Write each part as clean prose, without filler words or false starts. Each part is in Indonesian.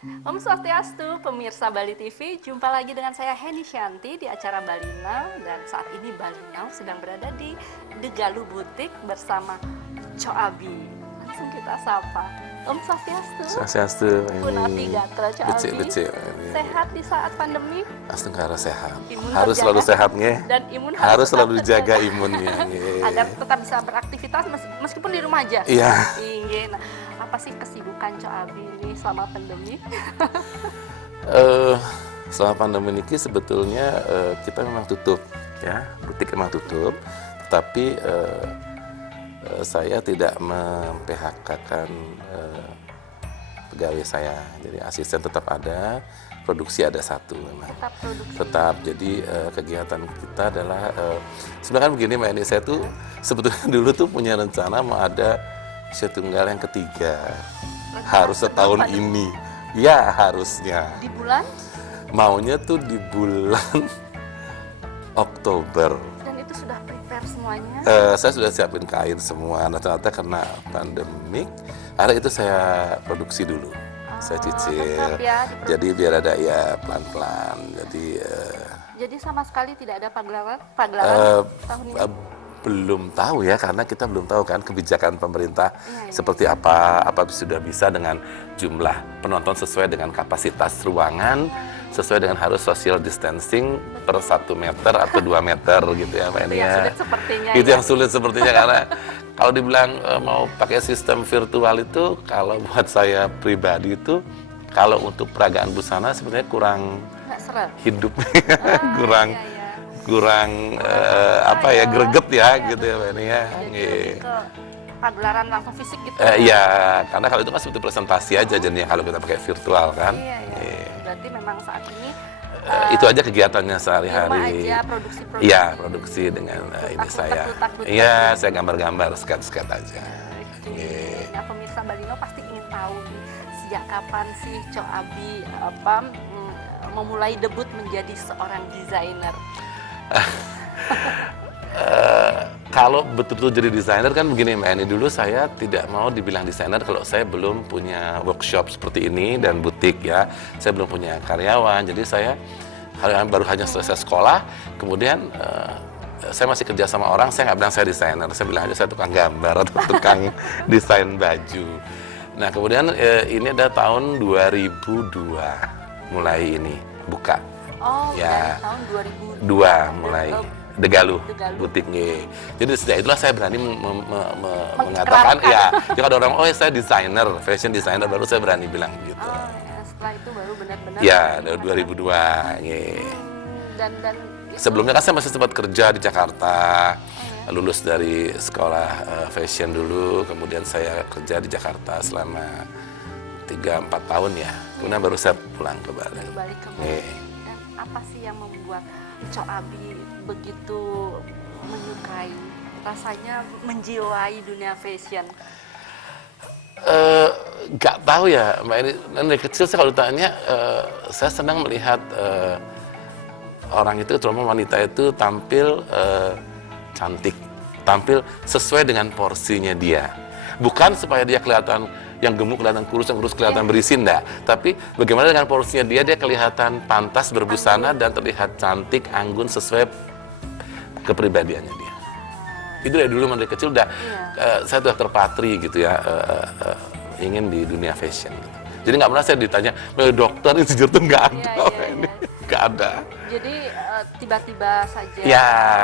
Om Swastiastu, pemirsa Bali TV, jumpa lagi dengan saya Heni Shanti di acara Bali Now, dan saat ini Bali Now sedang berada di The Galuh Boutique bersama Co Abi. Langsung kita sapa. Om Swastiastu. Swastiastu. Punati Gatra Co Abi. Becik. Sehat di saat pandemi? Astungkara sehat. Imun Harus terjaga. selalu sehat nge. Dan imun Harus tetap selalu dijaga imunnya nge. agar tetap bisa beraktivitas meskipun di rumah aja. Iya. Iya. Nah, apa sih kesibukan Co Abi ini selama pandemi? Selama pandemi ini sebetulnya kita memang tutup, ya, butik memang tutup, tetapi saya tidak mem-PHK-kan pegawai saya, jadi asisten tetap ada, produksi ada satu memang. Tetap produksi. Tetap, jadi kegiatan kita adalah sebenarnya kan begini Mbak Eni, saya tuh sebetulnya dulu tuh punya rencana mau ada Indonesia Tunggal yang ketiga, harus setahun ini, ya harusnya. Di bulan? Maunya tuh di bulan Oktober. Dan itu sudah prepare semuanya? Saya sudah siapin kain semua, nah ternyata karena pandemik, akhirnya itu saya produksi dulu. Saya cicil, tetap ya, diproduksi. jadi biar ada ya pelan-pelan. Jadi sama sekali tidak ada pagelaran tahun ini? Belum tahu ya, karena kita belum tahu kan kebijakan pemerintah Iya. seperti apa sudah bisa dengan jumlah penonton sesuai dengan kapasitas ruangan, sesuai dengan harus social distancing per 1 meter atau 2 meter gitu ya Mbak Itu Eni yang ya. sulit sepertinya. Itu ya. yang sulit sepertinya karena kalau dibilang mau pakai sistem virtual itu, kalau buat saya pribadi itu, kalau untuk peragaan busana sebenarnya kurang Nggak seret. hidup, Iya. kurang apa ya, greget ya gitu ya Mbak Eni ya. Jadi Nggih. lebih ke pagelaran langsung fisik gitu. Iya, karena kalau itu kan seperti presentasi aja jadinya kalau kita pakai virtual kan. Iya. Nggih. Berarti memang saat ini Itu aja kegiatannya di rumah sehari-hari. aja produksi-produksi. Iya, produksi dengan ini saya. Letak-letak. Iya, saya gambar-gambar, sket-sket aja. Oke. Nggih. Nah, pemirsa Balino pasti ingin tahu nih, sejak kapan sih Co Abi memulai debut menjadi seorang desainer? Kalau betul-betul jadi desainer kan begini Mbak Eni, dulu saya tidak mau dibilang desainer kalau saya belum punya workshop seperti ini dan butik ya. Saya belum punya karyawan, jadi saya baru hanya selesai sekolah, kemudian saya masih kerja sama orang, saya nggak bilang saya desainer, saya bilang aja saya tukang gambar atau tukang desain baju. Nah kemudian ini ada tahun 2002 mulai ini buka. Oh, Ya. dari tahun 2002 mulai The Galuh The Galuh. butik nggih. Jadi sejak itulah saya berani mengatakan ya, jika ada orang saya desainer, fashion designer, baru saya berani bilang gitu. Oh, ya, setelah itu baru benar-benar. Ya, dari 2002 nggih. Dan Sebelumnya kan saya masih sempat kerja di Jakarta. Lulus dari sekolah fashion dulu, kemudian saya kerja di Jakarta selama 3-4 tahun ya. Kemudian baru saya pulang ke Bali. balik ke Bali. Nggih. Dan apa sih yang membuat Co Abi begitu menyukai, rasanya menjiwai dunia fashion? Nggak tahu ya Mbak Eni, dari kecil saya kalau ditanya, saya senang melihat orang itu, terutama wanita itu tampil cantik, tampil sesuai dengan porsinya dia. Bukan supaya dia kelihatan yang gemuk, kelihatan kurus, yang kurus kelihatan berisi, enggak. Tapi bagaimana dengan porsinya dia kelihatan pantas berbusana dan terlihat cantik, anggun sesuai kepribadiannya dia. Itu dari dulu dari kecil udah saya sudah terpatri gitu ya, ingin di dunia fashion gitu. Jadi nggak pernah saya ditanya dokter insinyur tuh nggak ada. Iya. Nggak ada. Jadi tiba-tiba saja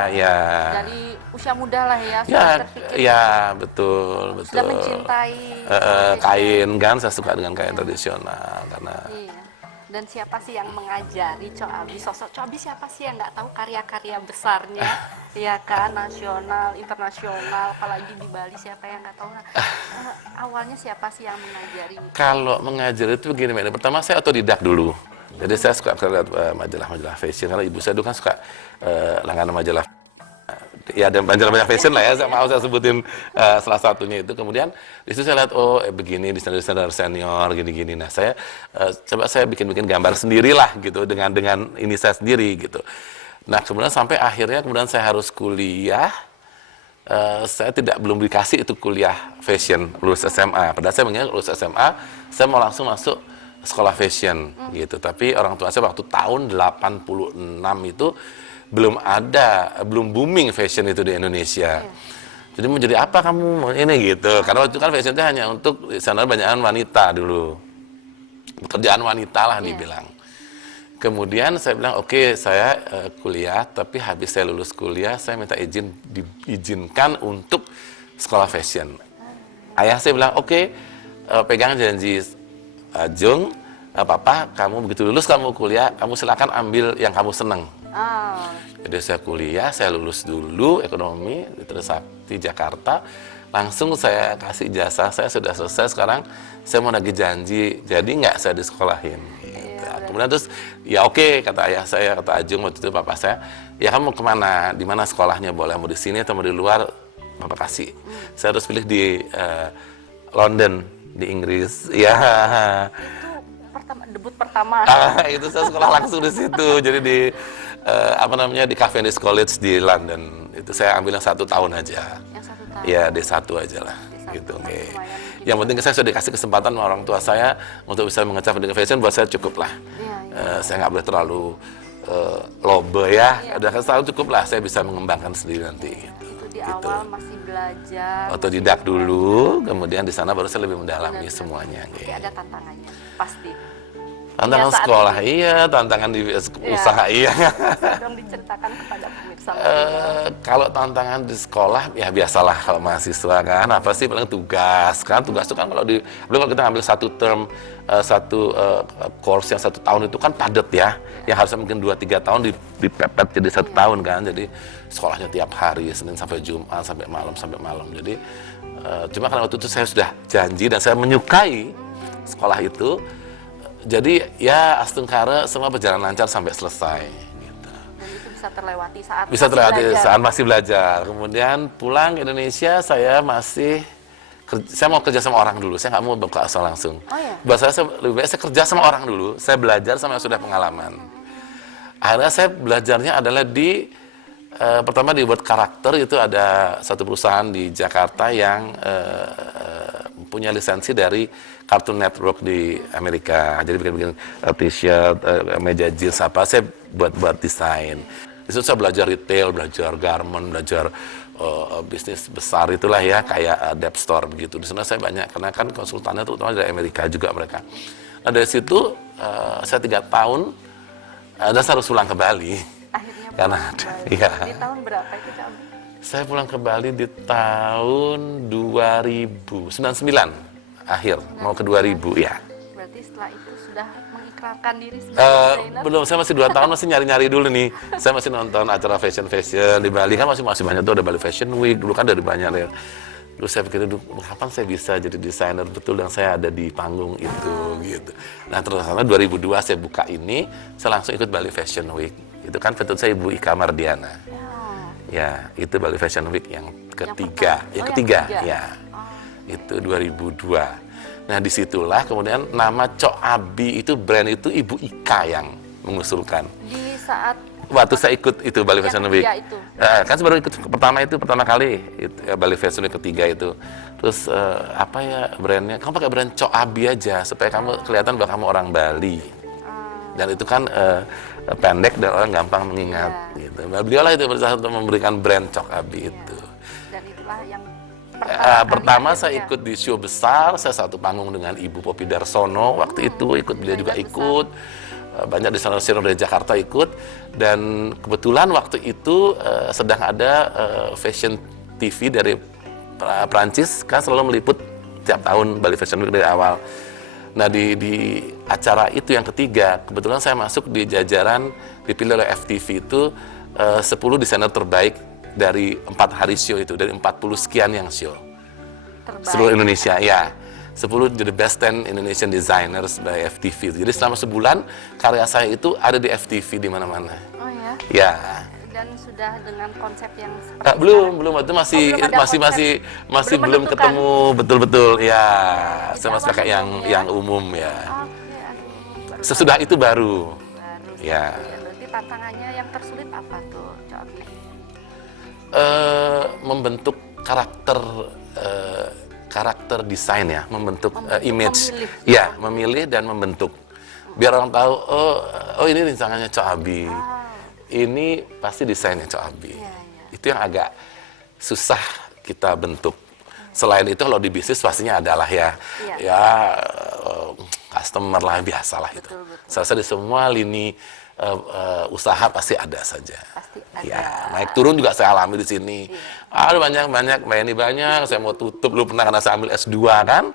Ya. dari usia muda lah ya, Ya, sudah terpikir, ya betul. sudah mencintai Kain kan, saya suka dengan kain tradisional karena Iya. Dan siapa sih yang mengajari Co Abi? Sosok Co Abi siapa sih yang nggak tahu karya-karya besarnya, ya kan, nasional, internasional, apalagi di Bali siapa yang nggak tahu? Nah, awalnya siapa sih yang mengajari? kalau mengajar itu begini, Mbak. Pertama saya otodidak dulu. Jadi saya suka lihat majalah-majalah fashion karena ibu saya dulu kan suka langganan majalah. Ya, ada majalah fashion lah ya, saya mau saya sebutin salah satunya itu. Kemudian di situ saya lihat, begini desainer senior gini-gini. Nah saya coba saya bikin gambar sendirilah gitu dengan ini saya sendiri gitu. Nah kemudian sampai akhirnya saya harus kuliah. Saya belum dikasih itu kuliah fashion lulus SMA. Padahal saya mengira lulus SMA saya mau langsung masuk sekolah fashion gitu. Tapi orang tua saya waktu tahun 86 itu belum booming fashion itu di Indonesia. Jadi mau jadi apa kamu mau ini gitu. Karena waktu itu kan fashion itu hanya untuk di sana banyakan wanita dulu. Pekerjaan wanita lah dibilang. Kemudian saya bilang oke, saya kuliah, tapi habis saya lulus kuliah saya minta diizinkan untuk sekolah fashion. Ayah saya bilang oke, pegang janji Jung, papa kamu begitu lulus kamu kuliah, kamu silakan ambil yang kamu seneng. Jadi saya kuliah, saya lulus dulu ekonomi di Trisakti Jakarta, langsung saya kasih jasa, saya sudah selesai, sekarang saya mau nagih janji, jadi nggak saya disekolahin. Gitu. Kemudian terus ya oke, kata ayah saya, kata Ajung waktu itu papa saya, ya kamu kemana, di mana sekolahnya, boleh mau di sini atau mau di luar, papa kasih. Saya harus pilih di London, di Inggris. Ya. Debut pertama. Itu saya sekolah langsung di situ. Jadi di di Cavendish College di London. Itu saya ambil yang 1 tahun aja. Yang 1 tahun. Ya, D1 aja lah. Gitu. Okay. Yang penting saya sudah dikasih kesempatan sama orang tua saya untuk bisa mengecap dengan fashion, buat saya cukup lah. Saya nggak boleh terlalu lobe ya. Udah selalu cukup lah. Saya bisa mengembangkan sendiri nanti. Itu di awal masih belajar. Otodidak dulu, kemudian di sana baru saya lebih mendalami semuanya. Tapi ada tantangannya, pasti. Tantangan sekolah iya, tantangan di usaha iya. Bisa dong diceritakan kepada pemirsa. Kalau tantangan di sekolah ya biasalah kalau mahasiswa kan, apa sih paling tugas kan, tugas itu kan belum kalau kita ngambil satu term, course yang 1 tahun itu kan padat ya, yang harusnya mungkin 2-3 tahun dipepet jadi 1 tahun kan, jadi sekolahnya tiap hari, Senin sampai Jumat, sampai malam, jadi cuma karena waktu itu saya sudah janji dan saya menyukai sekolah itu, jadi ya astungkara semua berjalan lancar sampai selesai. Gitu. Dan itu bisa terlewati saat masih belajar. Kemudian pulang ke Indonesia saya mau kerja sama orang dulu. Saya nggak mau buka asal langsung. Oh, iya? Bahasa saya lebih baik saya kerja sama orang dulu. Saya belajar sama yang sudah pengalaman. Akhirnya saya belajarnya adalah pertama dibuat karakter, itu ada satu perusahaan di Jakarta yang punya lisensi dari Cartoon Network di Amerika. Jadi bikin t-shirt, meja jeans apa, saya buat desain. Di situ saya belajar retail, belajar garment, belajar bisnis besar itulah ya, kayak Dep Store begitu. Di sana saya banyak, karena kan konsultannya terutama dari Amerika juga mereka. Nah dari situ saya 3 tahun, dan saya harus pulang ke Bali. Akhirnya Karena ya. Di tahun berapa itu Cak? Saya pulang ke Bali di tahun 2099 akhir, mau ke 2000 ya. Berarti setelah itu sudah mengikrarkan diri sebagai desainer? Belum, saya masih 2 tahun, masih nyari-nyari dulu nih. Saya masih nonton acara fashion di Bali, kan masih banyak tuh, ada Bali Fashion Week, dulu kan dari banyak ya. Terus saya pikir, kapan saya bisa jadi desainer betul dan saya ada di panggung itu gitu. Nah terus 2002 saya buka ini, saya langsung ikut Bali Fashion Week. Itu kan betul saya Ibu Ika Mardiana. Ya, itu Bali Fashion Week yang ketiga. Yang ketiga. Ya. Itu 2002. Nah disitulah kemudian nama Coabi itu, brand itu Ibu Ika yang mengusulkan. Di saat waktu saya ikut itu Bali Fashion Week. Itu. Kan baru ikut pertama kali itu, Bali Fashion Week ketiga itu. Terus apa ya brandnya? Kamu pakai brand Coabi aja supaya kamu kelihatan bahwa kamu orang Bali. Dan itu kan pendek dan orang gampang mengingat. Gitu. Nah, beliaulah itu berusaha untuk memberikan brand Coabi itu. Dan itulah yang pertama saya ikut di show besar, saya satu panggung dengan Ibu Poppy Darsono waktu itu, beliau juga ikut, banyak desainer dari Jakarta ikut, dan kebetulan waktu itu sedang ada fashion TV dari Prancis, kan selalu meliput tiap tahun Bali Fashion Week dari awal. Nah di acara itu yang ketiga, kebetulan saya masuk di jajaran, dipilih oleh FTV itu 10 desainer terbaik dari 4 hari show itu, dari 40 sekian yang show terbaik seluruh Indonesia ya, 10 the best 10 Indonesian designers by FTV. Jadi selama sebulan karya saya itu ada di FTV di mana-mana. Oh ya? Ya. Dan sudah dengan konsep yang seperti belum itu masih belum ketemu betul-betul ya. Saya masih pakai yang umum ya. Sesudah itu baru ya. Berarti tantangannya yang tersulit apa tuh, Coabi? Membentuk karakter karakter desain ya, membentuk image, memilih. ya memilih dan membentuk, biar orang tahu oh ini rancangannya Cok Abi, ini pasti desainnya Cok Abi. Iya. Itu yang agak susah kita bentuk. Selain itu kalau di bisnis pastinya adalah ya customer lah, biasalah itu. Saya rasa di semua lini usaha pasti ada saja. Pasti ada. Ya, naik turun juga saya alami di sini. Aduh banyak, Mbak Eni banyak. Saya mau tutup dulu pernah karena saya ambil S2 kan.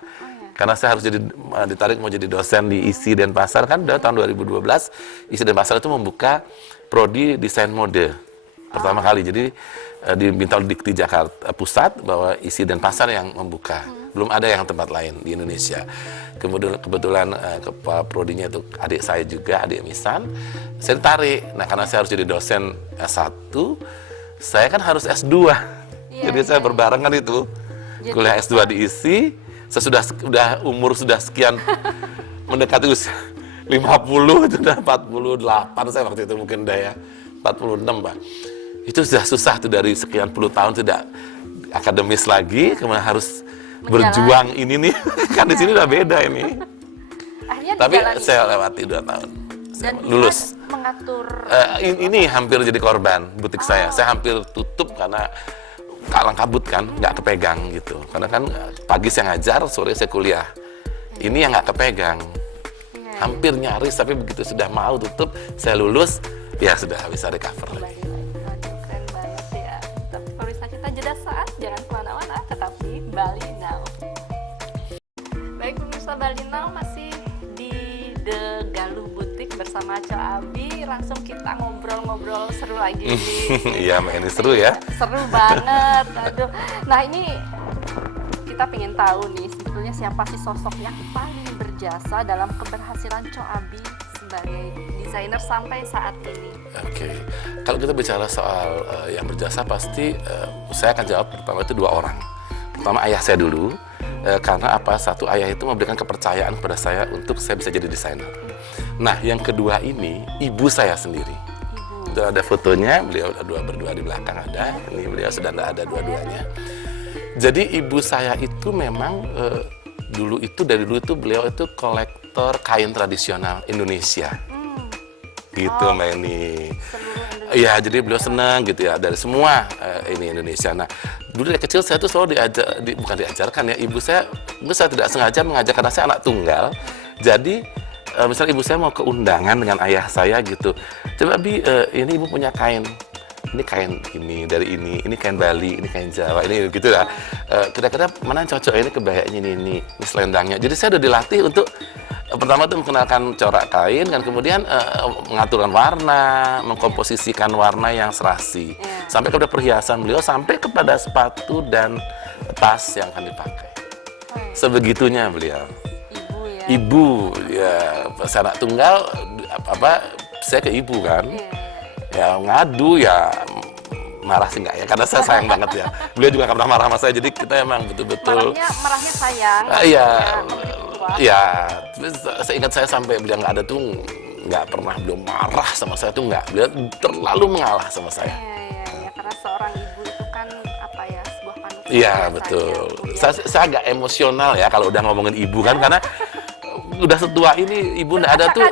Karena saya harus jadi ditarik mau jadi dosen di ISI Denpasar kan. Udah tahun 2012 ISI Denpasar itu membuka prodi desain mode pertama kali. Jadi diminta oleh Dikti Jakarta Pusat bahwa ISI Denpasar yang membuka. Belum ada yang tempat lain di Indonesia. Kebetulan kepala prodinya itu adik saya juga, adik Misan. Saya ditarik. Nah, karena saya harus jadi dosen S1, saya kan harus S2. Jadi saya berbarengan itu. Kuliah S2 di ISI, saya sudah umur sudah sekian mendekati usia 50, itu udah 48 saya waktu itu mungkin udah ya. 46, Pak. Itu sudah susah tuh dari sekian puluh tahun tidak akademis lagi, kemudian harus berjuang ini nih. Kan di sini udah beda ini. Akhirnya Tapi dijalani. saya lewati 2 tahun. Dan Lulus. mengatur Ini hampir jadi korban butik saya. Saya hampir tutup karena kalang kabut kan, nggak kepegang gitu. Karena kan pagi saya ngajar, sore saya kuliah. Ini yang nggak kepegang. Hampir nyaris, tapi begitu sudah mau tutup, saya lulus, ya sudah bisa recover lagi. Aduh, keren banget ya. Tapi pemirsa, kita jeda saat, jangan kemana-mana, tetap di Bali Now. Baik pemirsa, Bali Now masih di The Galuh Butik bersama Cok Abi. Langsung kita ngobrol-ngobrol seru lagi. Iya, Mbak Eni seru ya. Seru banget. Aduh. Nah ini kita pengen tahu nih sebetulnya siapa sih sosok yang paling berjasa dalam keberhasilan Cok Abi sebagai desainer sampai saat ini. Oke, kalau kita bicara soal yang berjasa pasti saya akan jawab pertama itu 2 orang. Pertama ayah saya dulu, karena apa? Satu, ayah itu memberikan kepercayaan kepada saya untuk saya bisa jadi desainer. Nah, yang kedua ini ibu saya sendiri. Itu ada fotonya, beliau berdua di belakang ada. Ini beliau sudah tidak ada dua-duanya. Jadi ibu saya itu memang dulu itu beliau itu kolektor kain tradisional Indonesia. Gitu Mbak Eni. Iya, jadi beliau senang gitu ya dari semua ini Indonesia. Nah, dulu dari kecil saya tuh selalu bukan diajarkan ya, ibu saya tidak sengaja mengajak karena saya anak tunggal. Jadi misalnya ibu saya mau ke undangan dengan ayah saya gitu. Coba Bi, ini ibu punya kain. Ini kain ini dari ini kain Bali, ini kain Jawa, ini gitu lah. Kira-kira mana yang cocok, ini kebayanya ini selendangnya. Jadi saya udah dilatih untuk pertama tuh mengenalkan corak kain, dan kemudian mengaturkan warna, mengkomposisikan warna yang serasi. Sampai kepada perhiasan beliau, sampai kepada sepatu dan tas yang akan dipakai. Sebegitunya beliau. Ibu ya, saya anak tunggal, saya ke ibu kan. Ya ngadu ya, marah sih enggak ya, karena saya sayang banget ya. Beliau juga nggak pernah marah sama saya, jadi kita emang betul-betul marahnya sayang. Iya, saya ingat saya sampai beliau nggak ada tuh nggak pernah beliau marah sama saya tuh, nggak, beliau terlalu mengalah sama saya. Iya, karena seorang ibu itu kan apa ya, sebuah panutan. Iya betul. Saya agak emosional ya kalau udah ngomongin ibu kan, karena udah setua ini ibu nggak ada tuh,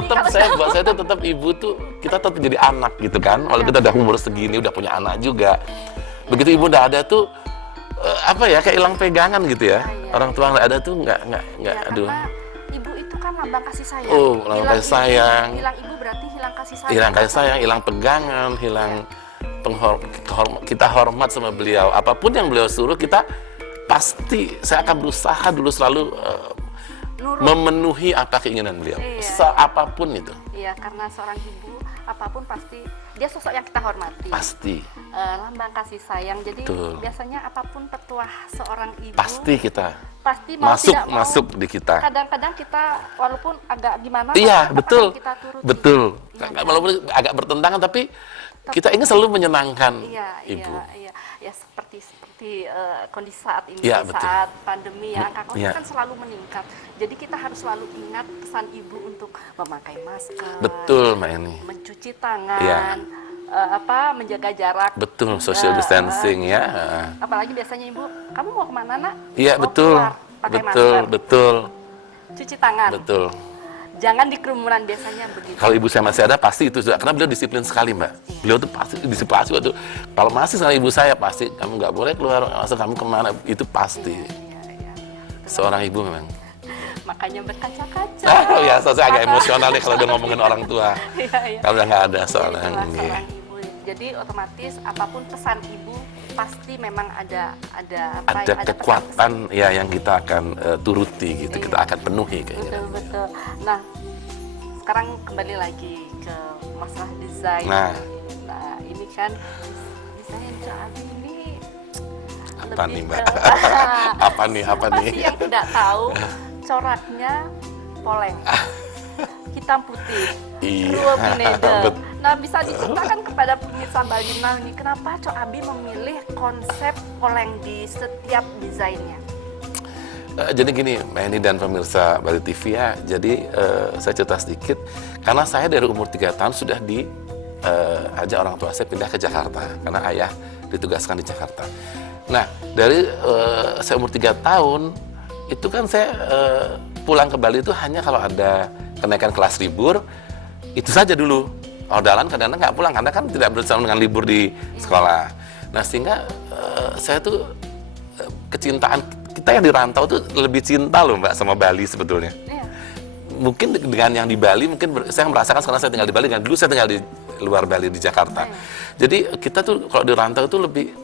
tetap buat saya tuh tetap ibu tuh, kita tetap jadi anak gitu kan, walau kita udah umur segini, udah punya anak juga. Begitu ibu nggak ada tuh kayak hilang pegangan gitu ya. Orang tua nggak ada tuh nggak aduh. Karena ibu itu kan lambang kasih sayang. Oh, lambang kasih sayang. Hilang ibu berarti hilang kasih sayang. Hilang kasih sayang, hilang pegangan, hilang kita hormat sama beliau. Apapun yang beliau suruh, kita pasti, saya akan berusaha dulu selalu memenuhi apa keinginan beliau, seapapun itu. Iya, karena seorang ibu apapun pasti dia sosok yang kita hormati. Pasti. Lambang kasih sayang. Jadi biasanya apapun petuah seorang ibu, pasti kita mau masuk di kita. Kadang-kadang kita walaupun agak gimana, iya betul, kita turuti. Betul. Walaupun agak bertentangan, tapi kita ingin selalu menyenangkan ibu. Iya. Ya seperti kondisi saat ini, betul. saat pandemi ya, angka COVID kan selalu meningkat. Jadi kita harus selalu ingat pesan ibu untuk memakai masker. Betul, Mbak Eni. Mencuci tangan, menjaga jarak. Betul, social distancing ya. Apalagi biasanya ibu, kamu mau kemana nak? Iya Mau betul, keluar, pakai betul, masker, betul, cuci tangan, betul. jangan di kerumunan biasanya begitu. Kalau ibu saya masih ada pasti itu sudah, karena beliau disiplin sekali mbak. Beliau tuh pasti disiplin waktu. Kalau masih sama ibu saya pasti kamu nggak boleh keluar, masa kamu kemana? Itu pasti. Iya. Seorang ibu memang. Makanya berkaca-kaca. Ya, saya agak emosional nih kalau udah ngomongin orang tua. Iya. Kalau udah nggak ada Jadi seorang itulah ini. seorang ibu. Jadi otomatis apapun pesan ibu pasti memang ada Ada kekuatan ya yang kita akan turuti gitu, kita akan penuhi kayaknya. Betul. Nah, sekarang kembali lagi ke masalah desain. Nah, Ini kan desain Abi ini apa lebih nih mbak? ke- Apa nih? Pasti yang tidak tahu coraknya poleng hitam putih, Iya, Ruobinede. bet- Nah, bisa diceritakan kepada pemirsa Balinal nih, kenapa Cok Abi memilih konsep poleng di setiap desainnya? Jadi gini, Mbak Eni dan pemirsa Bali TV ya. Jadi saya cerita sedikit, karena saya dari umur 3 tahun sudah diajak orang tua saya pindah ke Jakarta, karena ayah ditugaskan di Jakarta. Nah, dari saya umur 3 tahun, itu kan saya pulang ke Bali itu hanya kalau ada kenaikan kelas libur, itu saja dulu. Ordalan kadang-kadang nggak pulang, karena kan tidak bersama dengan libur di sekolah. Nah, sehingga saya tuh kecintaan kita yang di rantau tuh lebih cinta loh mbak sama Bali sebetulnya. Iya. Mungkin dengan yang di Bali, mungkin saya merasakan sekarang saya tinggal di Bali, dengan dulu saya tinggal di luar Bali di Jakarta. Jadi kita tuh kalau di rantau tuh lebih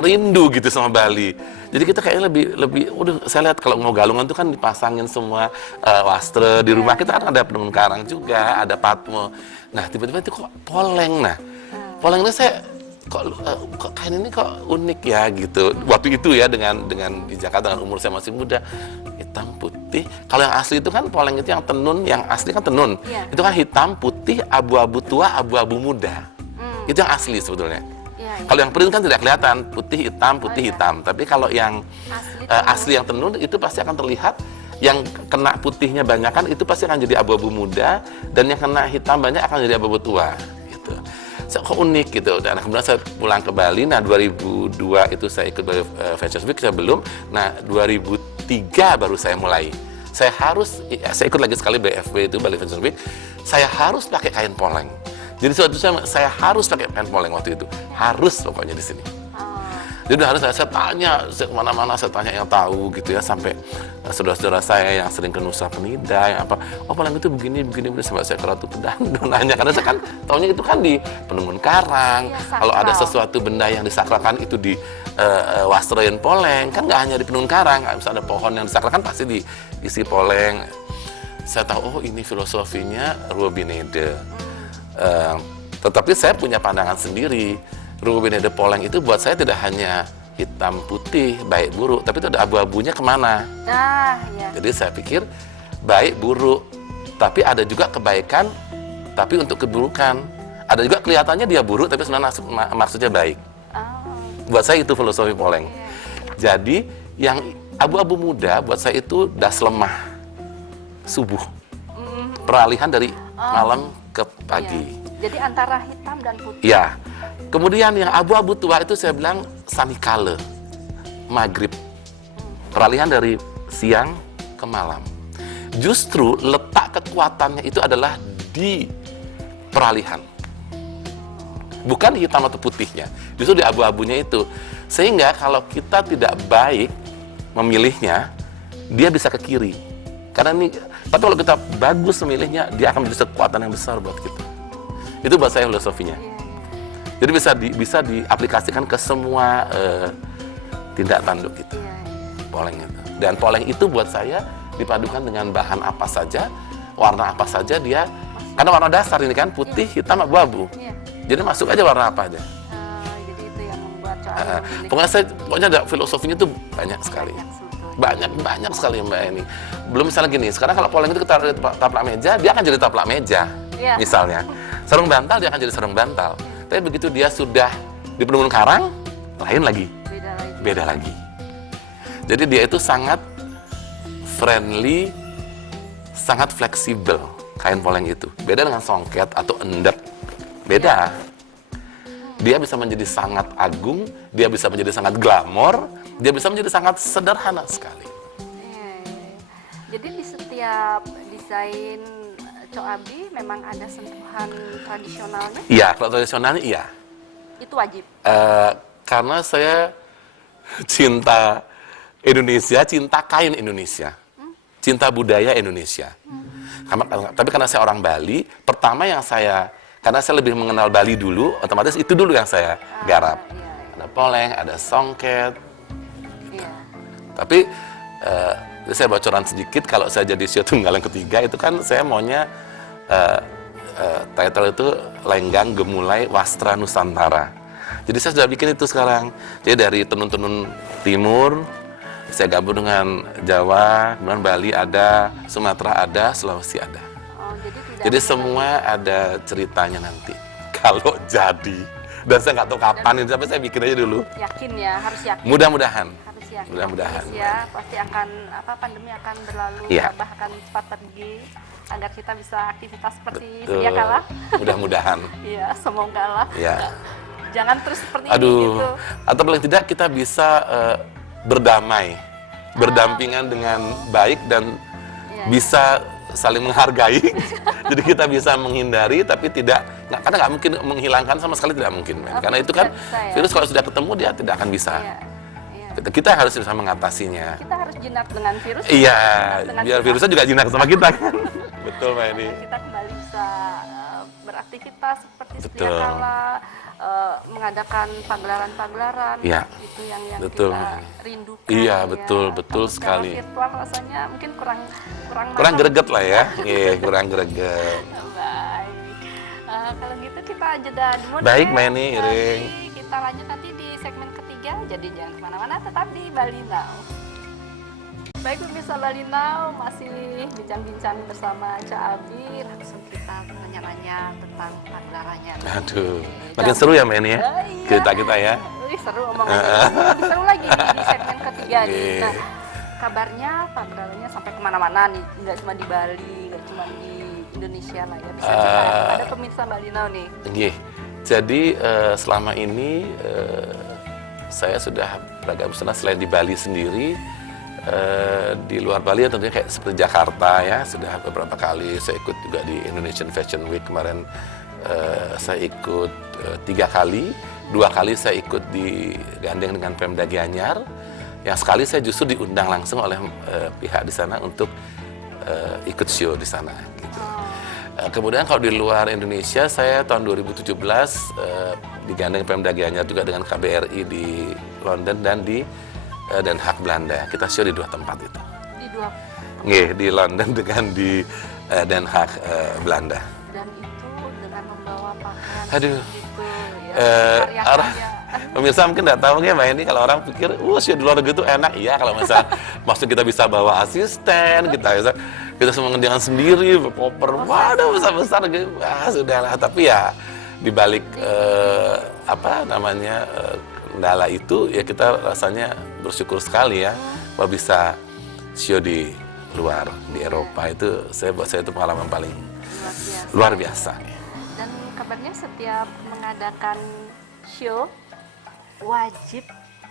rindu gitu sama Bali. Jadi kita kayaknya lebih, saya lihat kalau mau galungan tuh kan dipasangin semua wastre di rumah kita kan ada penenun karang juga, ada patmo. Nah tiba-tiba itu kok poleng. Nah poleng ini saya kok kain ini kok unik ya gitu. Waktu itu ya dengan di Jakarta dengan umur saya masih muda, hitam putih. Kalau yang asli itu kan poleng itu yang tenun, yang asli kan tenun. Iya. Itu kan hitam putih, abu-abu tua, abu-abu muda. Itu yang asli sebetulnya. Iya. Kalau yang print kan tidak kelihatan, putih hitam, putih iya. hitam. Tapi kalau yang asli yang tenun itu pasti akan terlihat, yang kena putihnya banyak kan itu pasti akan jadi abu-abu muda, dan yang kena hitam banyak akan jadi abu-abu tua. Gitu. Kok unik gitu. Dan kemudian saya pulang ke Bali. Nah 2002 itu saya ikut Bali Fashion Week, saya belum. Nah 2003 baru saya mulai. Saya ikut lagi sekali BFW itu Bali Fashion Week. Saya harus pakai kain poleng. Jadi suatu saya harus pakai kain poleng waktu itu, harus pokoknya di sini. Jadi harus saya tanya kemana-mana, saya tanya yang tahu gitu ya, sampai saudara-saudara saya yang sering ke Nusa Penida, yang apa, oh poleng itu begini, sampai saya ke Ratu Pedando nanya, karena saya kan tahunya itu kan di penenun karang. Ya, kalau ada sesuatu benda yang disakralkan itu di wastrein poleng, kan nggak hanya di penenun karang, misalnya ada pohon yang disakralkan pasti diisi poleng. Saya tahu, oh ini filosofinya Ruobinede. Tetapi saya punya pandangan sendiri. Ruobinede poleng itu buat saya tidak hanya hitam putih, baik buruk, tapi itu ada abu-abunya kemana. Iya. Jadi saya pikir baik buruk, tapi ada juga kebaikan, tapi untuk keburukan. Ada juga kelihatannya dia buruk, tapi sebenarnya maksudnya baik. Buat saya itu filosofi poleng. Jadi yang abu-abu muda buat saya itu das lemah, subuh, peralihan dari malam ke pagi. Jadi antara hitam dan putih. Ya. Kemudian yang abu-abu tua itu saya bilang sanikale, maghrib, peralihan dari siang ke malam. Justru letak kekuatannya itu adalah di peralihan, bukan di hitam atau putihnya, justru di abu-abunya itu. Sehingga kalau kita tidak baik memilihnya, dia bisa ke kiri. Karena ini, tapi kalau kita bagus memilihnya, dia akan menjadi kekuatan yang besar buat kita. Itu buat saya filosofinya. Jadi bisa diaplikasikan ke semua tindak tanduk kita. Poleng itu. Dan poleng itu buat saya dipadukan dengan bahan apa saja, warna apa saja dia. Karena warna dasar ini kan putih, hitam, abu-abu. Jadi masuk aja warna apa aja. Jadi itu yang membuat Pokoknya ada filosofinya itu banyak sekali. Banyak sekali Mbak Eni. Belum misalnya gini, sekarang kalau poleng itu kita taruh di taplak meja, dia akan jadi taplak meja. Misalnya. Sarung bantal dia akan jadi sarung bantal. Tapi begitu dia sudah di penenun karang, lain lagi. Beda lagi. Jadi dia itu sangat friendly, sangat fleksibel kain poleng itu. Beda dengan songket atau endek. Beda. dia bisa menjadi sangat agung, dia bisa menjadi sangat glamor, dia bisa menjadi sangat sederhana sekali. Jadi di setiap desain Coabi memang ada sentuhan tradisionalnya? Iya, kalau tradisionalnya iya. Itu wajib? Karena saya cinta Indonesia, cinta kain Indonesia, cinta budaya Indonesia. Tapi karena saya orang Bali, pertama yang karena saya lebih mengenal Bali dulu, otomatis itu dulu yang saya garap. Iya. Ada poleng, ada songket. Iya. Tapi saya bocoran sedikit, kalau saya jadi Sio Tunggal yang ketiga, itu kan saya maunya title itu Lenggang Gemulai Wastra Nusantara. Jadi saya sudah bikin itu sekarang. Jadi dari tenun-tenun timur, saya gabung dengan Jawa, kemudian Bali ada, Sumatera ada, Sulawesi ada. Oh, jadi semua ada ceritanya nanti. Kalau jadi. Dan saya nggak tahu kapan itu, tapi saya bikin aja dulu. Yakin ya, harus yakin. Mudah-mudahan. Harus yakin. Mudah-mudahan. Ya, pasti akan pandemi akan berlalu, ya. wabah akan cepat pergi agar kita bisa aktivitas seperti sedia kala. Mudah-mudahan. Iya, semoga lah. Ya. Jangan terus seperti ini gitu. Atau paling tidak kita bisa berdamai, berdampingan dengan baik dan bisa saling menghargai. Jadi kita bisa menghindari, tapi karena nggak mungkin menghilangkan sama sekali, tidak mungkin. Karena itu kan virus kalau sudah ketemu dia tidak akan bisa. Kita harus bisa mengatasinya. Kita harus jinak dengan virus. Iya, biar virusnya juga jinak sama kita kan. Betul, Mbak Eni. Kita kembali bisa beraktivitas seperti sedia kala. Mengadakan pagelaran-pagelaran, itu yang betul, kita rindukan. Iya, betul sekali. Virtual rasanya mungkin kurang greget lah ya, kurang greget. Baik, kalau gitu kita jeda dulu. Baik, Mbak Eni, Iring. Kita lanjut nanti di segmen ketiga, jadi jangan kemana-mana, tetap di Bali Now. Baik pemirsa Bali Now, masih bincang-bincang bersama Coabi, langsung kita nanya-nanya tentang pagelarannya. Aduh, makin seru ya Mbak Eni ya, cerita kita ya. Seru omongannya, lebih seru lagi di segmen ketiga nih. Nah, kabarnya pagelarannya sampai kemana-mana nih, nggak cuma di Bali, nggak cuma di Indonesia lah ya, bisa cerita ada pemirsa Bali Now nih. Jadi selama ini saya sudah beragam busana selain di Bali sendiri. Di luar Bali ya tentunya kayak seperti Jakarta ya, sudah beberapa kali saya ikut juga di Indonesian Fashion Week kemarin. Saya ikut 3 kali, 2 kali saya ikut digandeng dengan Pemda Gianyar, yang sekali saya justru diundang langsung oleh pihak di sana untuk ikut show di sana gitu. Kemudian kalau di luar Indonesia, saya tahun 2017 digandeng Pemda Gianyar juga dengan KBRI di London dan di Den Haag Belanda. Kita show di 2 tempat itu. Di 2? Di London dengan di Den Haag Belanda. Dan itu dengan membawa pakaian gitu ya, pemirsa mungkin nggak tahu ya Mbak Eni, kalau orang pikir, show di luar negeri itu enak. Iya, kalau misalnya maksud kita bisa bawa asisten, kita semua ngerjakan sendiri, koper, waduh besar-besar gitu. Sudahlah, tapi ya di balik kendala itu ya kita rasanya bersyukur sekali ya bahwa bisa show di luar, di Eropa. Itu buat saya itu pengalaman paling luar biasa. Dan kabarnya setiap mengadakan show wajib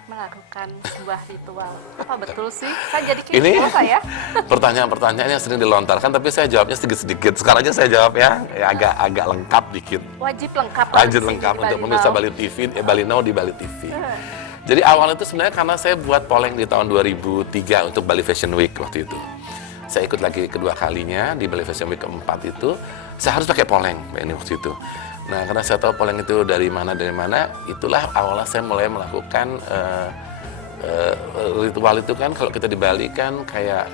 melakukan sebuah ritual. Apa betul sih? Saya jadi kepo saya. Pertanyaan-pertanyaan yang sering dilontarkan, tapi saya jawabnya sedikit-sedikit. Sekarang aja saya jawab ya agak lengkap dikit. Wajib lengkap. Wajib lengkap untuk pemirsa Bali TV, Bali Now di Bali TV. Jadi awalnya itu sebenarnya karena saya buat poleng di tahun 2003 untuk Bali Fashion Week waktu itu. Saya ikut lagi kedua kalinya di Bali Fashion Week keempat itu, saya harus pakai poleng ini waktu itu. Nah, karena saya tahu poleng itu dari mana, itulah awalnya saya mulai melakukan ritual itu kan. Kalau kita di Bali kan kayak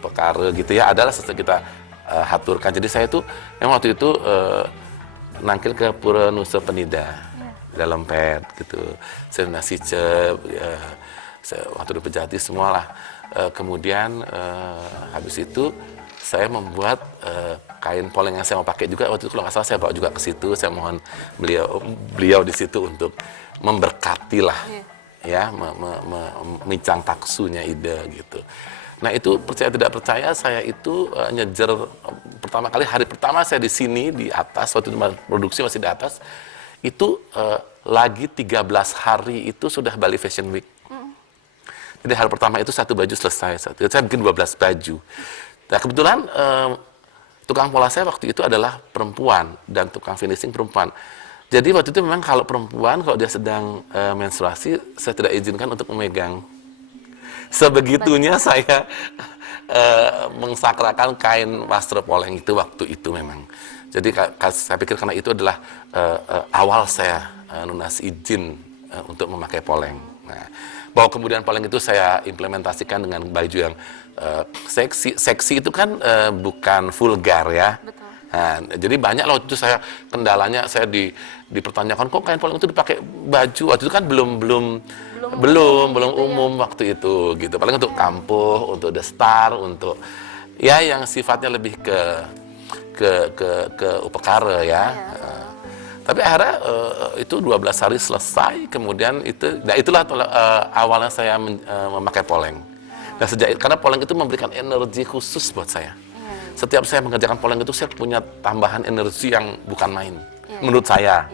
pekara gitu ya, adalah sesuatu kita haturkan. Jadi saya tuh yang waktu itu nangkil ke Pura Nusa Penida, dalam pet gitu. Saya nasi cep, saya waktu di Pejati semualah. Kemudian habis itu saya membuat kain poleng yang saya mau pakai juga waktu itu, kalau nggak salah saya bawa juga ke situ. Saya mohon beliau di situ untuk memberkati lah, ya, memincang taksunya ide gitu. Nah itu percaya tidak percaya, saya itu nyejer pertama kali, hari pertama saya di sini di atas, waktu itu produksi masih di atas, itu lagi 13 hari itu sudah Bali Fashion Week. Jadi hari pertama itu satu baju selesai, saya bikin 12 baju. Nah kebetulan tukang pola saya waktu itu adalah perempuan dan tukang finishing perempuan. Jadi waktu itu memang kalau perempuan, kalau dia sedang menstruasi, saya tidak izinkan untuk memegang. Sebegitunya saya mengsakrakan kain wastro poleng itu waktu itu memang. Jadi saya pikir karena itu adalah awal saya lunas izin untuk memakai poleng. Nah, bahwa kemudian poleng itu saya implementasikan dengan baju yang seksi. Seksi itu kan bukan vulgar ya. Betul. Nah, jadi banyak loh itu saya kendalanya saya dipertanyakan kok kain poleng itu dipakai baju. Waktu itu kan belum umum waktu itu gitu. Paling untuk kampuh, untuk the star, untuk ya yang sifatnya lebih ke upekara ya. Tapi akhirnya itu 12 hari selesai, kemudian itulah awalnya saya memakai poleng. Dan karena poleng itu memberikan energi khusus buat saya. Setiap saya mengerjakan poleng itu saya punya tambahan energi yang bukan main, menurut saya,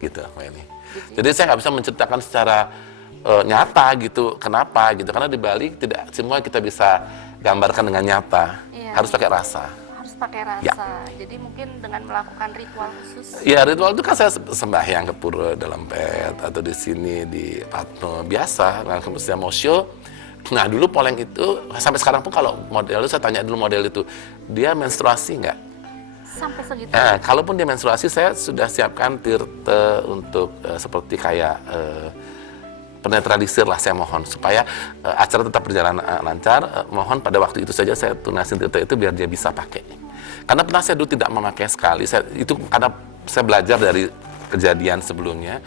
gitu. Ini. Jadi saya nggak bisa menceritakan secara nyata gitu. Kenapa gitu? Karena di Bali tidak semua kita bisa gambarkan dengan nyata, harus pakai rasa. Pakai rasa. Ya. Jadi mungkin dengan melakukan ritual khusus. Ya, ritual itu kan saya sembahyang ke pura dalam pet atau di sini di Patno biasa. Nah, kemudian saya mau show. Nah, dulu poleng itu sampai sekarang pun kalau model itu saya tanya dulu model itu, dia menstruasi nggak? Sampai segitu. Nah, kalaupun dia menstruasi, saya sudah siapkan tirte untuk seperti kayak penetralisir lah saya mohon supaya acara tetap berjalan lancar. Mohon pada waktu itu saja saya tunasin tirte itu biar dia bisa pakai. Karena pernah saya dulu tidak memakai sekali, itu karena saya belajar dari kejadian sebelumnya,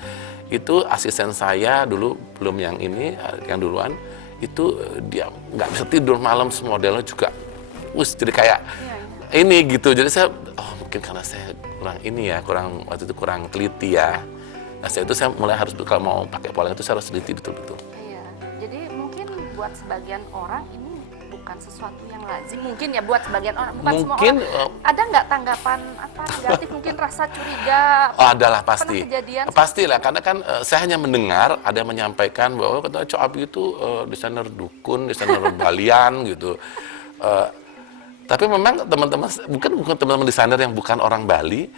itu asisten saya dulu, belum yang ini, yang duluan, itu dia nggak bisa tidur malam, modelnya juga, jadi kayak ini gitu, jadi saya, mungkin karena saya waktu itu kurang teliti ya, nah saya mulai harus, kalau mau pakai poleng itu saya harus teliti betul-betul. Iya, jadi mungkin buat sebagian orang ini bukan sesuatu yang lazim, mungkin ya buat sebagian orang, bukan semua orang. Ada nggak tanggapan negatif, mungkin rasa curiga? Adalah pasti. Pastilah, karena kan saya hanya mendengar ada yang menyampaikan bahwa katanya Cok Abi itu desainer dukun, desainer Balian gitu. Tapi memang teman-teman, bukan teman-teman desainer yang bukan orang Bali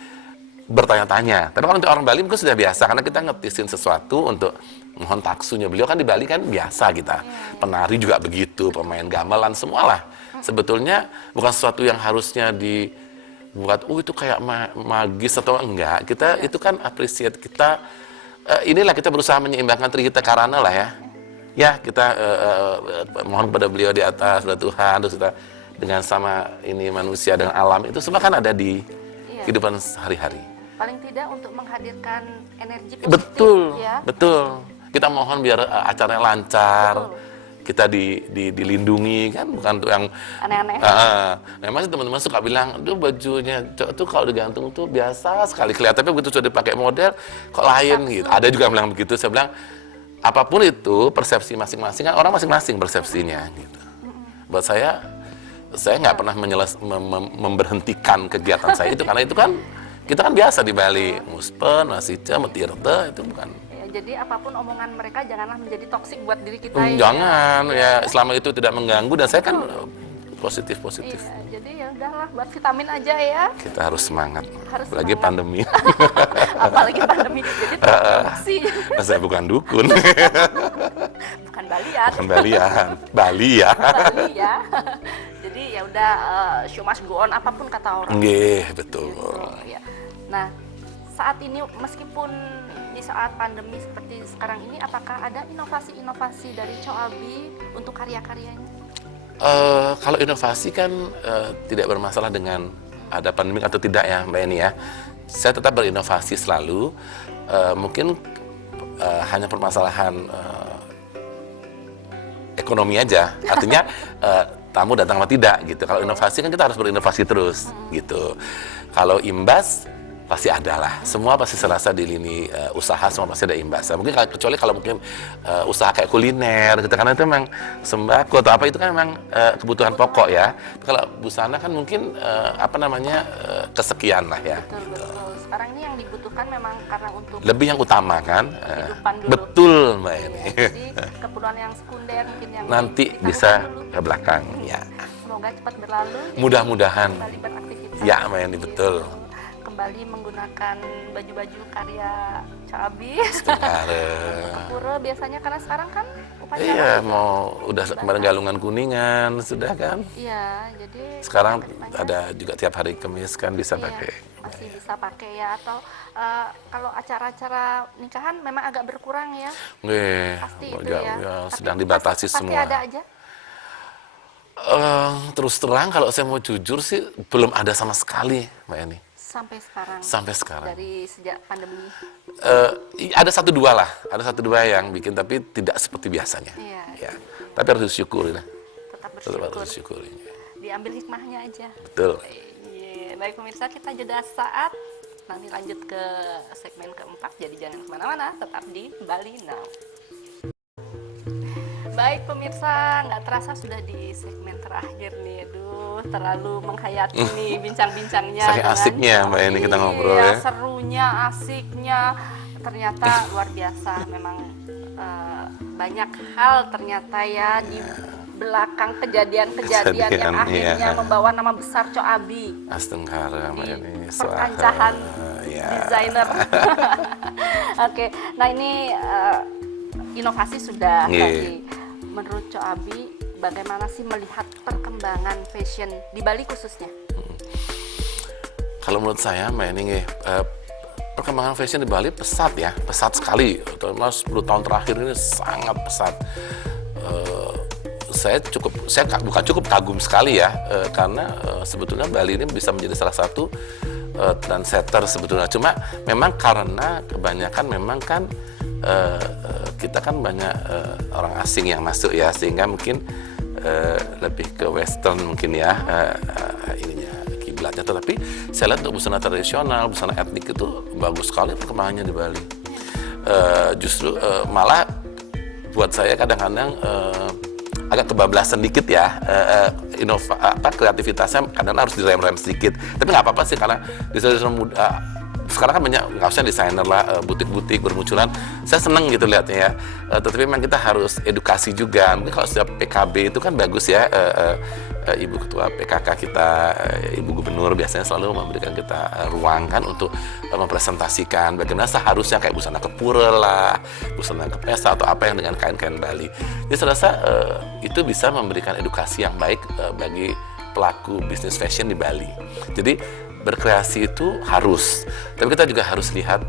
bertanya-tanya. Tapi kalau untuk orang Bali mungkin sudah biasa, karena kita ngetisin sesuatu untuk mohon taksunya. Beliau kan di Bali kan biasa kita. Penari juga begitu, pemain gamelan, semualah. Sebetulnya bukan sesuatu yang harusnya dibuat, itu kayak magis atau enggak. Kita itu kan appreciate kita, inilah kita berusaha menyeimbangkan Trihita Karana lah ya. Ya, kita mohon kepada beliau di atas, kepada Tuhan, terus kita dengan sama ini manusia dengan alam, itu semua kan ada di kehidupan sehari-hari. Paling tidak untuk menghadirkan energi positif. Betul, ya? Betul. Kita mohon biar acaranya lancar, kita dilindungi kan, bukan untuk yang aneh-aneh. Memang teman-teman suka bilang, aduh bajunya Cok tuh kalau digantung tuh biasa sekali kelihatan, tapi begitu sudah dipakai model kok lain gitu. Ada juga yang bilang begitu. Saya bilang apapun itu persepsi masing-masing, kan orang masing-masing persepsinya gitu. Buat saya nggak pernah memberhentikan kegiatan saya itu, karena itu kan kita kan biasa di Bali, muspen, nasica, metirte, itu bukan. Ya, jadi apapun omongan mereka janganlah menjadi toksik buat diri kita. Jangan, ya selama itu tidak mengganggu, dan saya kan positif. Iya, jadi ya udahlah, buat vitamin aja ya. Kita harus semangat, apalagi semangat. Pandemi. Apalagi pandemi, jadi produksi. Saya bukan dukun. Bukan Balian. Bali ya. Bali ya. Jadi ya udah show must go on, apapun kata orang. Nggih, betul. Ya. Nah, saat ini meskipun di saat pandemi seperti sekarang ini, apakah ada inovasi-inovasi dari Cok Abi untuk karya-karyanya? Kalau inovasi kan tidak bermasalah dengan ada pandemi atau tidak ya Mbak Eni ya. Saya tetap berinovasi selalu. Mungkin hanya permasalahan ekonomi aja. Artinya tamu datang atau tidak gitu. Kalau inovasi kan kita harus berinovasi terus gitu. Kalau imbas pasti ada lah. Semua pasti serasa di lini usaha, semua pasti ada imbas. Mungkin kecuali kalau mungkin usaha kayak kuliner gitu, karena itu memang sembako atau apa itu kan memang kebutuhan pokok ya. Kalau busana kan mungkin kesekian lah ya. Betul. sekarang ini yang dibutuhkan memang karena untuk Lebih yang utama kan. kehidupan dulu. Betul Mbak ini. Jadi keperluan yang sekunder mungkin yang Nanti ditangguhkan bisa dulu. ke belakang. Ya. Semoga cepat berlalu. Mudah-mudahan. Kembali beraktivitas. Ya Mbak ini betul. Kembali menggunakan baju-baju karya Coabi. Sekarang. Pura biasanya karena sekarang kan upacara. Iya, mau udah kemarin Galungan Kuningan sudah kan. Iya, jadi Sekarang banyak. ada juga tiap hari Kamis kan bisa Iya, pakai. masih bisa pakai ya, atau kalau acara-acara nikahan memang agak berkurang ya, Nggih, pasti itu ya, ya. ya, Tapi sedang dibatasi pasti semua. ada aja. Terus terang kalau saya mau jujur sih belum ada sama sekali Mbak Eni. Sampai sekarang. Dari sejak pandemi. Ada satu dua lah, ada satu dua yang bikin tapi tidak seperti biasanya. Iya. Ya. Tapi harus disyukuri lah. Tetap Tetap bersyukur. harus disyukuri. Diambil hikmahnya aja. Betul. Iya. Baik pemirsa, kita jeda saat. Nanti lanjut ke segmen keempat. Jadi jangan kemana-mana, tetap di Bali Now. Baik pemirsa, nggak terasa sudah di segmen terakhir nih. Aduh, terlalu menghayati nih bincang-bincangnya. Saking dengan asiknya Mbak Eni kita ngobrol iya, ya. serunya, asiknya. Ternyata luar biasa. Memang banyak hal ternyata ya di belakang kejadian-kejadian yang Kejadian, akhirnya iya. membawa nama besar Coabi Astengkara Mbak di Eni. perkancahan Ya. desainer. Oke, nah ini inovasi sudah Iya. tadi. Menurut Coabi, bagaimana sih melihat perkembangan fashion di Bali khususnya? Kalau menurut saya Mbak Eni, perkembangan fashion di Bali pesat ya, pesat sekali. Terutama 10 tahun terakhir ini sangat pesat. Saya bukan cukup kagum sekali ya, karena sebetulnya Bali ini bisa menjadi salah satu trendsetter sebetulnya. Cuma memang karena kebanyakan memang kan kita kan banyak orang asing yang masuk ya, sehingga mungkin lebih ke western mungkin ya ininya kiblatnya. Tetapi saya lihat untuk busana tradisional, busana etnik itu bagus sekali perkembangannya di Bali. Justru malah buat saya kadang-kadang agak kebablasan dikit ya, kreativitasnya kadang harus direm-rem sedikit. Tapi nggak apa-apa sih, karena desainer muda sekarang kan banyak, nggak usah desainer lah, butik-butik bermunculan. Saya seneng gitu lihatnya ya. Tetapi memang kita harus edukasi juga. Mungkin kalau setiap PKB itu kan bagus ya, Ibu Ketua PKK kita, Ibu Gubernur biasanya selalu memberikan kita ruang kan untuk mempresentasikan bagaimana seharusnya kayak busana kepura lah, busana kepesa atau apa yang dengan kain-kain Bali. Jadi saya rasa itu bisa memberikan edukasi yang baik bagi pelaku bisnis fashion di Bali. Jadi berkreasi itu harus, tapi kita juga harus lihat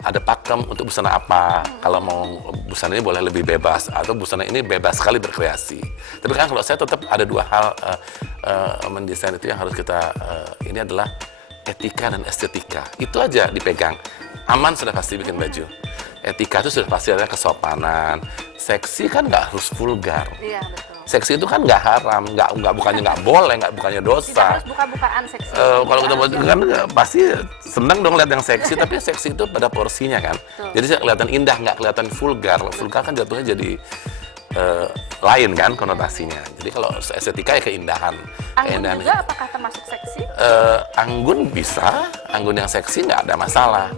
ada pakem untuk busana apa. Kalau mau busana ini boleh lebih bebas, atau busana ini bebas sekali berkreasi. Tapi kan kalau saya tetap ada dua hal mendesain itu yang harus kita ini adalah etika dan estetika. Itu aja dipegang. Aman sudah pasti bikin baju. Etika itu sudah pasti ada kesopanan. Seksi kan nggak harus vulgar. Iya, betul. Seksi itu kan nggak haram, bukannya nggak boleh, bukannya Tidak dosa. harus buka-bukaan seksi. Kalau kita kan pasti senang dong lihat yang seksi, tapi seksi itu pada porsinya kan. Betul. Jadi kelihatan indah, nggak kelihatan vulgar. Vulgar kan jatuhnya jadi lain kan konotasinya. Jadi kalau estetika ya keindahan. Anggun juga apakah termasuk seksi? Anggun bisa, anggun yang seksi nggak ada masalah.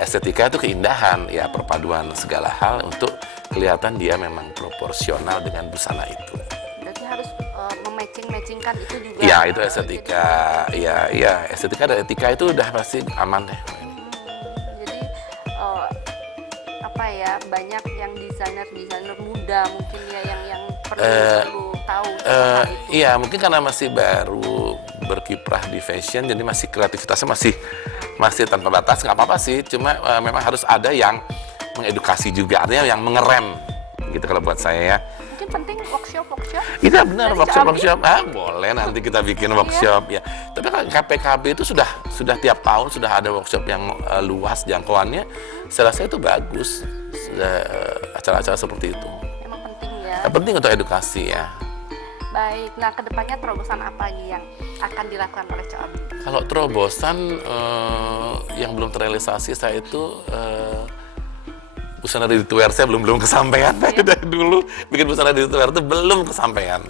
Estetika itu keindahan, ya perpaduan segala hal untuk kelihatan dia memang proporsional dengan busana itu. Berarti harus mematching-matchingkan itu juga. Iya, itu estetika. Iya, estetika dan etika itu udah pasti aman deh. Jadi apa ya, banyak yang desainer muda mungkin ya yang perlu tahu tentang itu. Iya, mungkin karena masih baru berkiprah di fashion, jadi masih kreativitasnya masih tanpa batas. Nggak apa-apa sih, cuma memang harus ada yang mengedukasi juga, artinya yang mengerem gitu kalau buat saya ya. Mungkin penting workshop. Iya benar, Dari workshop. Boleh nanti kita bikin workshop ya. Tapi kalau KPKB itu sudah tiap tahun sudah ada workshop yang luas jangkauannya. Saya rasa itu bagus. Sudah acara-acara seperti itu. Emang penting ya. Penting untuk edukasi ya. Baik, nah kedepannya terobosan apa lagi yang akan dilakukan oleh Coabi? Kalau terobosan yang belum terrealisasi saya itu busana ready to wear saya belum kesampaian. Dari dulu bikin busana ready to wear itu belum kesampaian.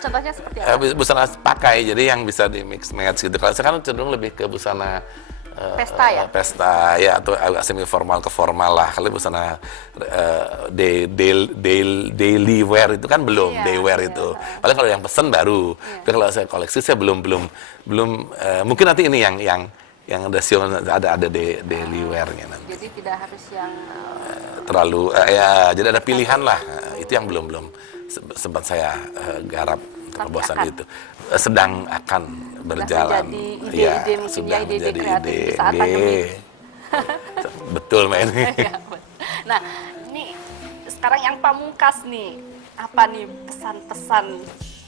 Contohnya seperti apa? Busana pakai, jadi yang bisa di mix match gitu. Kalau sekarang cenderung lebih ke busana Pesta ya? Pesta ya, atau agak semi formal ke formal lah. Kalau busana daily wear itu kan belum, Iya, day wear iya. itu. Paling kalau yang pesen baru. Tapi kalau saya koleksi saya belum mungkin nanti ini yang ada daily wear-nya nanti. Jadi tidak harus yang Terlalu ya, jadi ada pilihan lah. Itu yang belum sempat saya garap terobosan akan. itu. Sedang akan berjalan. menjadi ide-ide mungkin sudah ya, ide-ide menjadi kreatif di saat pandemi. Betul, Mbak ini. Ya, nah, ini sekarang yang pamungkas nih, apa nih pesan-pesan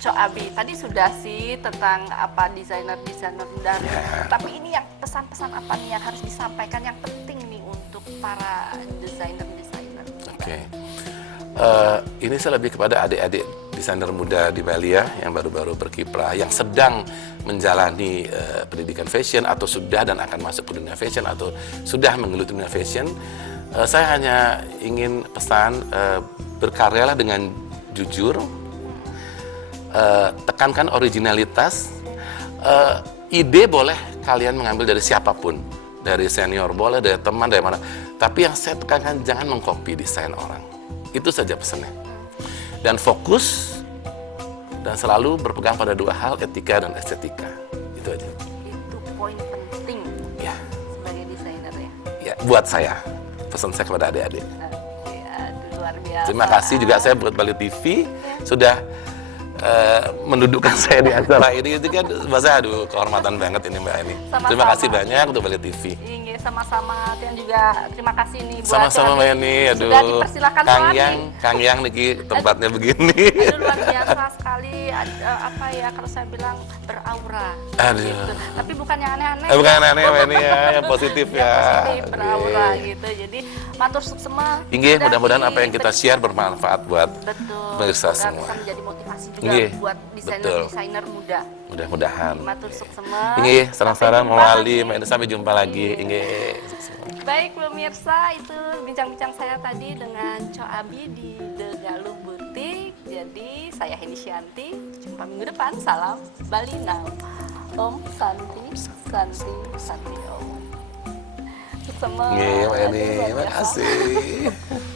Coabi? Tadi sudah sih tentang apa desainer-desainer dan tapi ini yang pesan-pesan apa nih yang harus disampaikan yang penting nih untuk para desainer-desainer? Oke. Ini saya lebih kepada adik-adik desainer muda di Bali ya, yang baru-baru berkiprah, yang sedang menjalani pendidikan fashion atau sudah dan akan masuk ke dunia fashion atau sudah menggeluti dunia fashion. Saya hanya ingin pesan, berkaryalah dengan jujur, tekankan originalitas. Ide boleh kalian mengambil dari siapapun, dari senior boleh, dari teman, dari mana. Tapi yang saya tekankan, jangan mengcopy desain orang. Itu saja pesannya. Dan fokus dan selalu berpegang pada dua hal, etika dan estetika. Itu aja. Itu poin penting Ya, sebagai desainer ya. ya buat saya. Pesan saya kepada adik-adik. Oke, aduh, luar biasa. Terima kasih juga saya buat Bali TV sudah mendudukkan saya di acara ini. Itu kan bahasa aduh kehormatan banget ini Mbak ini. Sama-sama. Terima kasih banyak untuk Bali TV. Ini sama-sama dan juga terima kasih nih buat Sama-sama Coabi. Mbak Yani. Aduh. Sudah dipersilakan Kang Coabi. Yang niki tempatnya begini. Aduh, luar biasa sekali. Apa ya kalau saya bilang beraura. Aduh. Gitu. Tapi bukan yang aneh-aneh. Bukan aneh Mbak Yani ya, yang positif Yang ya. positif, beraura Oke. gitu. Jadi matur semua. Inggih, mudah-mudahan apa yang kita share bermanfaat buat betul. pemirsa Semoga semua. bisa menjadi motivasi juga Inggih, buat betul. desainer-desainer muda. Mudah-mudahan. Matur semua. Inggih, sarang-sarang Sampai jumpa mewali, lagi. Mbak Yani, sampai jumpa lagi. Inggih. Baik pemirsa, itu bincang-bincang saya tadi dengan Coabi di The Galuh Boutique. Jadi saya Heni Shanti, jumpa minggu depan. Salam Bali Now. Om Santi, Santi, Santi Om. Semua. Inggih, Mbak Yani, Luar terima biasa. kasih.